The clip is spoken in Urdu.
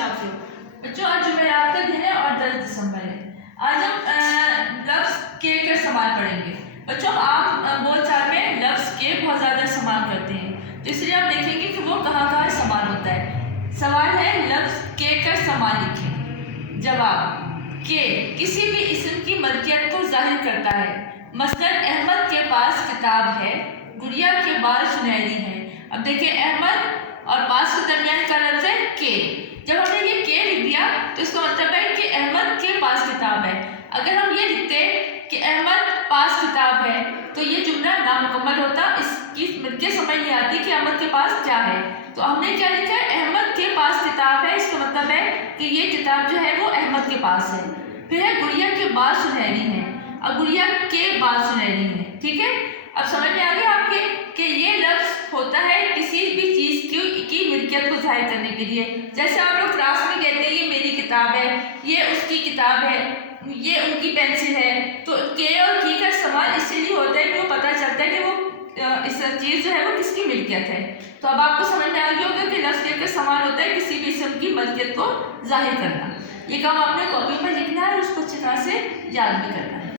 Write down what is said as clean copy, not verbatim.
حساب سے. بچوں آج جمعرات کا دن ہے اور 10 دسمبر ہے. آج ہم لفظ کے کا استعمال پڑھیں گے. بچوں عام بول چال میں لفظ کے بہت زیادہ استعمال کرتے ہیں، تو اس لیے آپ دیکھیں گے کہ وہ کہاں کہاں استعمال ہوتا ہے. سوال ہے لفظ کے کا استعمال لکھیں. جواب کہ کسی بھی اسم کی ملکیت کو ظاہر کرتا ہے. مثلاً احمد کے پاس کتاب ہے، گڑیا کے بال سنہری ہیں. اب دیکھیں احمد اور پاس کے درمیان کا لفظ ہے کے. جب ہم نے یہ کے لکھ دیا تو اس کا مطلب ہے کہ احمد کے پاس کتاب ہے. اگر ہم یہ لکھتے کہ احمد پاس کتاب ہے تو یہ جملہ نامکمل ہوتا، اس کی ملکیت سمجھ نہیں آتی کہ احمد کے پاس کیا ہے. تو ہم نے کیا لکھا ہے؟ احمد کے پاس کتاب ہے. اس کا مطلب ہے کہ یہ کتاب جو ہے وہ احمد کے پاس ہے. پھر ہے گڑیا کے بال سنہری ہیں. اب گڑیا کے بال سنہری ہیں. ٹھیک ہے، اب سمجھ میں آ گیا آپ کے کہ یہ لفظ ہوتا ہے کسی بھی چیز کی ملکیت کو ظاہر کرنے کے لیے. جیسے آپ لوگ کلاس میں کہتے ہیں یہ میری کتاب ہے، یہ اس کی کتاب ہے، یہ ان کی پینسل ہے. تو کے اور کی کا استعمال اسی لیے ہوتا ہے کہ وہ پتہ چلتا ہے کہ وہ اس چیز جو ہے وہ کس کی ملکیت ہے. تو اب آپ کو سمجھ میں آ گیا ہوگا کہ لفظ کے کا استعمال ہوتا ہے کسی بھی اسم کی ملکیت کو ظاہر کرنا. یہ کام آپ نے کاپی میں لکھنا ہے اور اس کو اچھی طرح سے یاد بھی کرنا ہے.